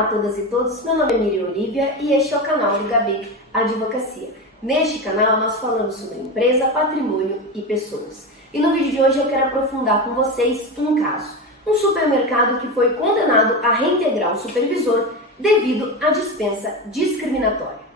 Olá a todas e todos, meu nome é Miriam Olivia e este é o canal do Gabi Advocacia. Neste canal nós falamos sobre empresa, patrimônio e pessoas. E no vídeo de hoje eu quero aprofundar com vocês um caso. Um supermercado que foi condenado a reintegrar o supervisor devido à dispensa discriminatória.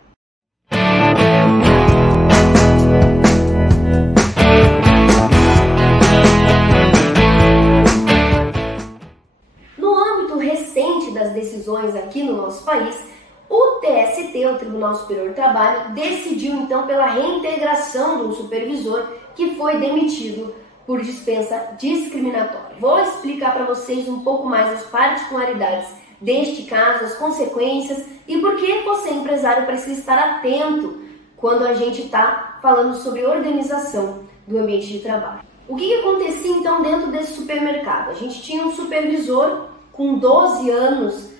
Recente das decisões aqui no nosso país, o TST, o Tribunal Superior do Trabalho, decidiu então pela reintegração de um supervisor que foi demitido por dispensa discriminatória. Vou explicar para vocês um pouco mais as particularidades deste caso, as consequências e por que você, empresário, precisa estar atento quando a gente está falando sobre organização do ambiente de trabalho. O que acontecia então dentro desse supermercado? A gente tinha um supervisor com 12 anos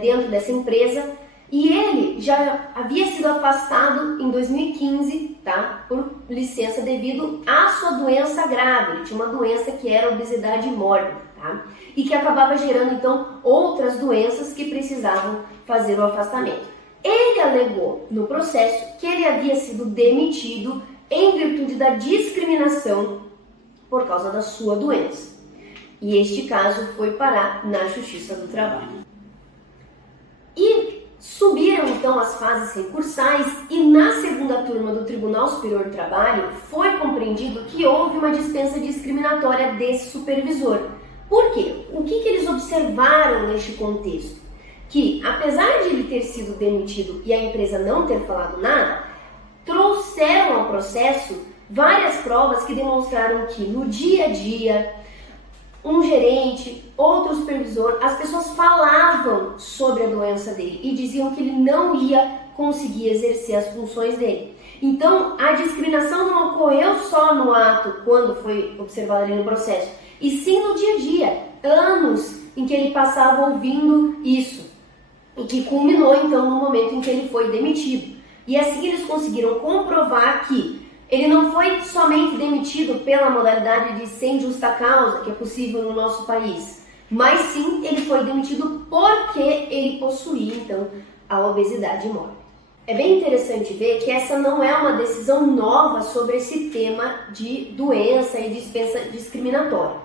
dentro dessa empresa, e ele já havia sido afastado em 2015, tá? Por licença devido à sua doença grave. Ele tinha uma doença que era obesidade mórbida, tá? E que acabava gerando então outras doenças que precisavam fazer o afastamento. Ele alegou no processo que ele havia sido demitido em virtude da discriminação por causa da sua doença. E este caso foi parar na Justiça do Trabalho. E subiram então as fases recursais e na segunda turma do Tribunal Superior do Trabalho foi compreendido que houve uma dispensa discriminatória desse supervisor. Por quê? O que eles observaram neste contexto? Que apesar de ele ter sido demitido e a empresa não ter falado nada, trouxeram ao processo várias provas que demonstraram que no dia a dia um gerente, outro supervisor, as pessoas falavam sobre a doença dele e diziam que ele não ia conseguir exercer as funções dele. Então, a discriminação não ocorreu só no ato, quando foi observado ali no processo, e sim no dia a dia, anos em que ele passava ouvindo isso, e que culminou então no momento em que ele foi demitido. E assim eles conseguiram comprovar que ele não foi somente demitido pela modalidade de sem justa causa, que é possível no nosso país, mas sim ele foi demitido porque ele possuía, então, a obesidade mórbida. É bem interessante ver que essa não é uma decisão nova sobre esse tema de doença e dispensa discriminatória.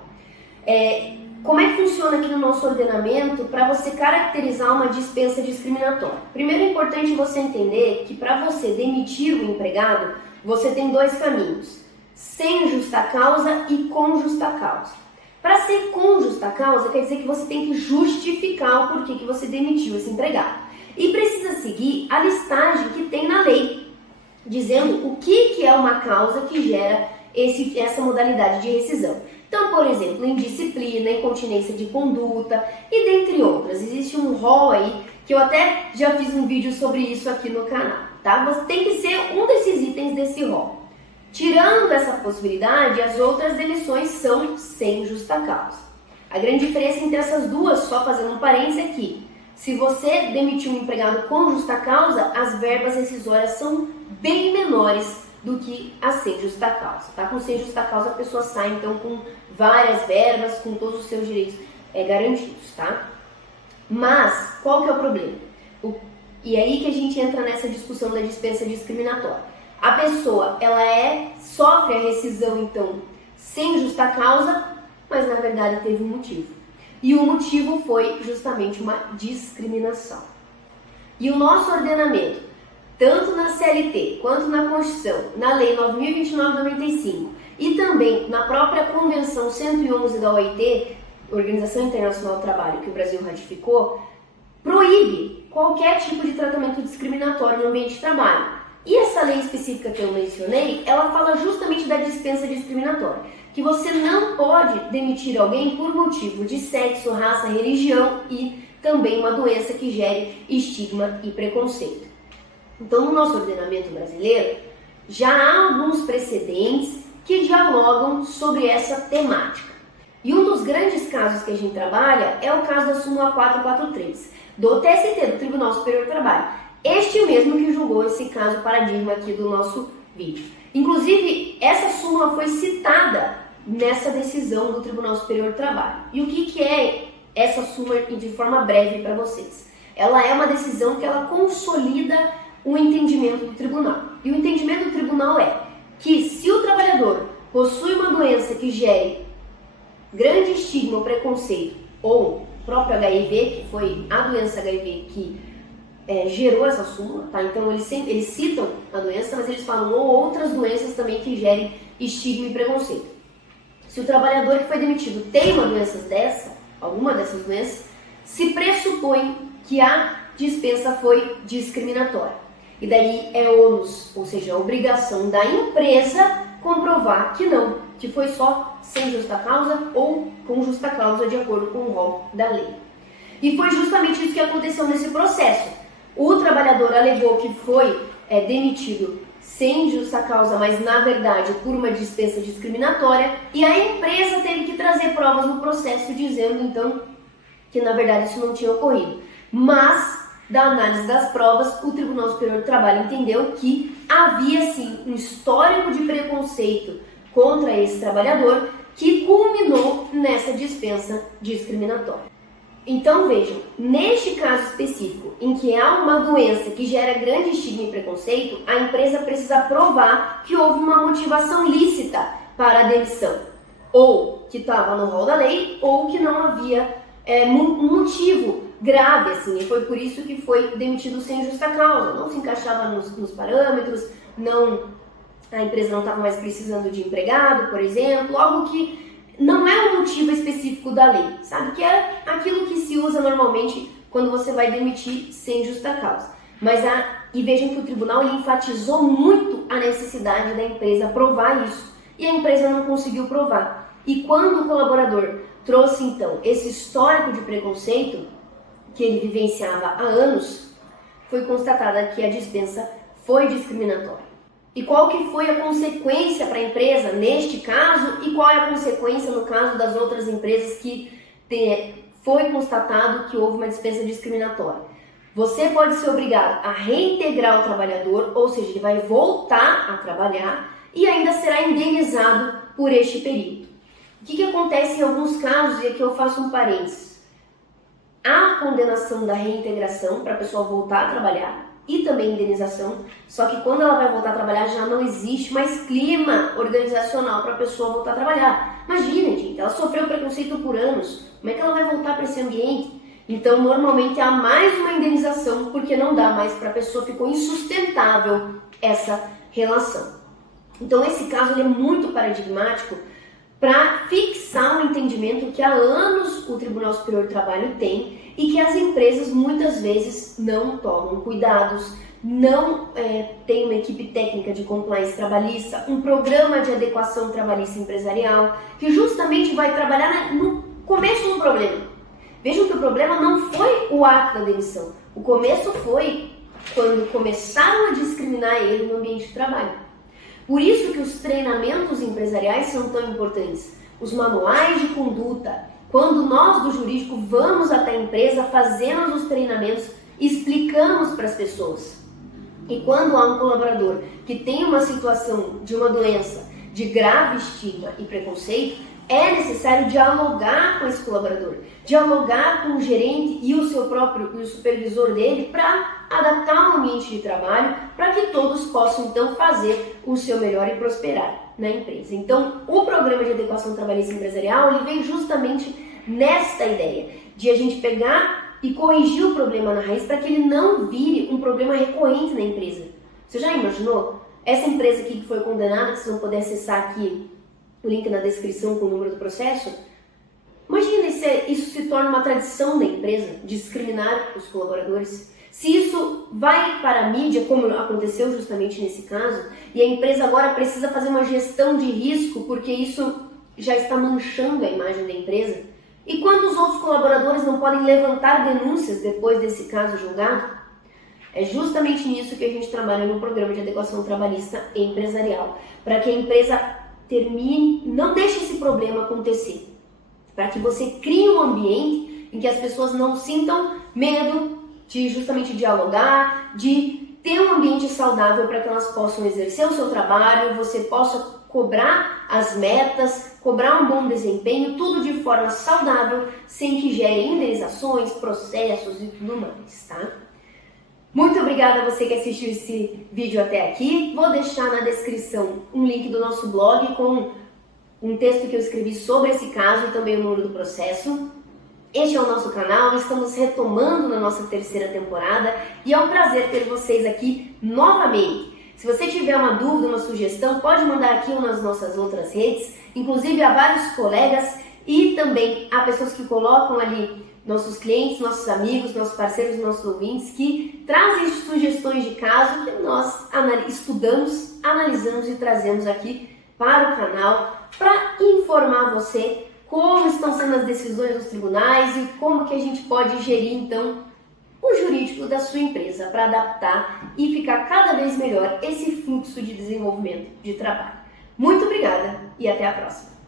Como é que funciona aqui no nosso ordenamento para você caracterizar uma dispensa discriminatória? Primeiro é importante você entender que para você demitir o empregado, você tem dois caminhos, sem justa causa e com justa causa. Para ser com justa causa, quer dizer que você tem que justificar o porquê que você demitiu esse empregado. E precisa seguir a listagem que tem na lei, dizendo o que é uma causa que gera essa modalidade de rescisão. Então, por exemplo, indisciplina, incontinência de conduta e dentre outras. Existe um rol aí, que eu até já fiz um vídeo sobre isso aqui no canal. Tá? Você tem que ser um desses itens desse rol. Tirando essa possibilidade, as outras demissões são sem justa causa. A grande diferença entre essas duas, só fazendo um parênteses, é que se você demitir um empregado com justa causa, as verbas rescisórias são bem menores do que a sem justa causa. Tá? Com sem justa causa a pessoa sai então com várias verbas, com todos os seus direitos garantidos. Tá? Mas qual que é o problema? E aí que a gente entra nessa discussão da dispensa discriminatória. A pessoa, ela sofre a rescisão, então, sem justa causa, mas na verdade teve um motivo. E o motivo foi justamente uma discriminação. E o nosso ordenamento, tanto na CLT, quanto na Constituição, na Lei 9.029/95 e também na própria Convenção 111 da OIT, Organização Internacional do Trabalho, que o Brasil ratificou, proíbe qualquer tipo de tratamento discriminatório no ambiente de trabalho. E essa lei específica que eu mencionei, ela fala justamente da dispensa discriminatória, que você não pode demitir alguém por motivo de sexo, raça, religião e também uma doença que gere estigma e preconceito. Então, no nosso ordenamento brasileiro, já há alguns precedentes que dialogam sobre essa temática. E um dos grandes casos que a gente trabalha é o caso da súmula 443, do TST, do Tribunal Superior do Trabalho. Este mesmo que julgou esse caso paradigma aqui do nosso vídeo. Inclusive, essa súmula foi citada nessa decisão do Tribunal Superior do Trabalho. E o que é essa súmula de forma breve para vocês? ela é uma decisão que ela consolida o entendimento do tribunal. E o entendimento do tribunal é que se o trabalhador possui uma doença que gere grande estigma ou preconceito, ou próprio HIV, que foi a doença HIV que gerou essa súmula, tá? Então eles citam a doença, mas eles falam ou outras doenças também que gerem estigma e preconceito. Se o trabalhador que foi demitido tem uma doença dessa, alguma dessas doenças, se pressupõe que a dispensa foi discriminatória. E daí é ônus, ou seja, a obrigação da empresa comprovar que não, que foi só sem justa causa ou com justa causa de acordo com o rol da lei. E foi justamente isso que aconteceu nesse processo. O trabalhador alegou que foi demitido sem justa causa, mas na verdade por uma dispensa discriminatória, e a empresa teve que trazer provas no processo dizendo então que na verdade isso não tinha ocorrido. Mas, da análise das provas, o Tribunal Superior do Trabalho entendeu que havia sim um histórico de preconceito contra esse trabalhador que culminou nessa dispensa discriminatória. Então vejam, neste caso específico, em que há uma doença que gera grande estigma e preconceito, a empresa precisa provar que houve uma motivação lícita para a demissão, ou que estava no rol da lei, ou que não havia um motivo grave, assim, e foi por isso que foi demitido sem justa causa, não se encaixava nos parâmetros, a empresa não estava mais precisando de empregado, por exemplo, algo que não é um motivo específico da lei, sabe? Que é aquilo que se usa normalmente quando você vai demitir sem justa causa. E vejam que o tribunal ele enfatizou muito a necessidade da empresa provar isso, e a empresa não conseguiu provar. E quando o colaborador trouxe, então, esse histórico de preconceito que ele vivenciava há anos, foi constatada que a dispensa foi discriminatória. E qual que foi a consequência para a empresa neste caso e qual é a consequência no caso das outras empresas que foi constatado que houve uma dispensa discriminatória? Você pode ser obrigado a reintegrar o trabalhador, ou seja, ele vai voltar a trabalhar e ainda será indenizado por este período. O que acontece em alguns casos, e aqui eu faço um parênteses, há condenação da reintegração para a pessoa voltar a trabalhar, e também indenização, só que quando ela vai voltar a trabalhar já não existe mais clima organizacional para a pessoa voltar a trabalhar. Imagina, gente, ela sofreu preconceito por anos, como é que ela vai voltar para esse ambiente? Então, normalmente há mais uma indenização, porque não dá mais para a pessoa, ficou insustentável essa relação. Então, esse caso ele é muito paradigmático para fixar um entendimento que há anos o Tribunal Superior do Trabalho tem e que as empresas muitas vezes não tomam cuidados, não tem uma equipe técnica de compliance trabalhista, um programa de adequação trabalhista empresarial, que justamente vai trabalhar no começo do problema. Vejam que o problema não foi o ato da demissão, o começo foi quando começaram a discriminar ele no ambiente de trabalho. Por isso que os treinamentos empresariais são tão importantes, os manuais de conduta. Quando nós do jurídico vamos até a empresa, fazemos os treinamentos, explicamos para as pessoas. E quando há um colaborador que tem uma situação de uma doença de grave estigma e preconceito, é necessário dialogar com esse colaborador, dialogar com o gerente e o supervisor dele para adaptar o ambiente de trabalho, para que todos possam então fazer o seu melhor e prosperar na empresa. Então, o programa de adequação trabalhista empresarial ele vem justamente nesta ideia de a gente pegar e corrigir o problema na raiz para que ele não vire um problema recorrente na empresa. Você já imaginou? Essa empresa aqui que foi condenada, que vocês vão poder acessar aqui o link na descrição com o número do processo. Imagina se isso se torna uma tradição da empresa, discriminar os colaboradores. Se isso vai para a mídia, como aconteceu justamente nesse caso, e a empresa agora precisa fazer uma gestão de risco, porque isso já está manchando a imagem da empresa. E quando os outros colaboradores não podem levantar denúncias depois desse caso julgado? É justamente nisso que a gente trabalha no programa de adequação trabalhista empresarial, para que a empresa termine, não deixe esse problema acontecer, para que você crie um ambiente em que as pessoas não sintam medo de justamente dialogar, de ter um ambiente saudável para que elas possam exercer o seu trabalho, você possa cobrar as metas, cobrar um bom desempenho, tudo de forma saudável, sem que gere indenizações, processos e tudo mais, tá? Muito obrigada a você que assistiu esse vídeo até aqui. Vou deixar na descrição um link do nosso blog com um texto que eu escrevi sobre esse caso e também o número do processo. Este é o nosso canal, estamos retomando na nossa terceira temporada e é um prazer ter vocês aqui novamente. Se você tiver uma dúvida, uma sugestão, pode mandar aqui nas nossas outras redes, inclusive há vários colegas e também há pessoas que colocam ali nossos clientes, nossos amigos, nossos parceiros, nossos ouvintes que trazem sugestões de caso que nós estudamos, analisamos e trazemos aqui para o canal para informar você como estão sendo as decisões dos tribunais e como que a gente pode gerir então o jurídico da sua empresa para adaptar e ficar cada vez melhor esse fluxo de desenvolvimento de trabalho. Muito obrigada e até a próxima!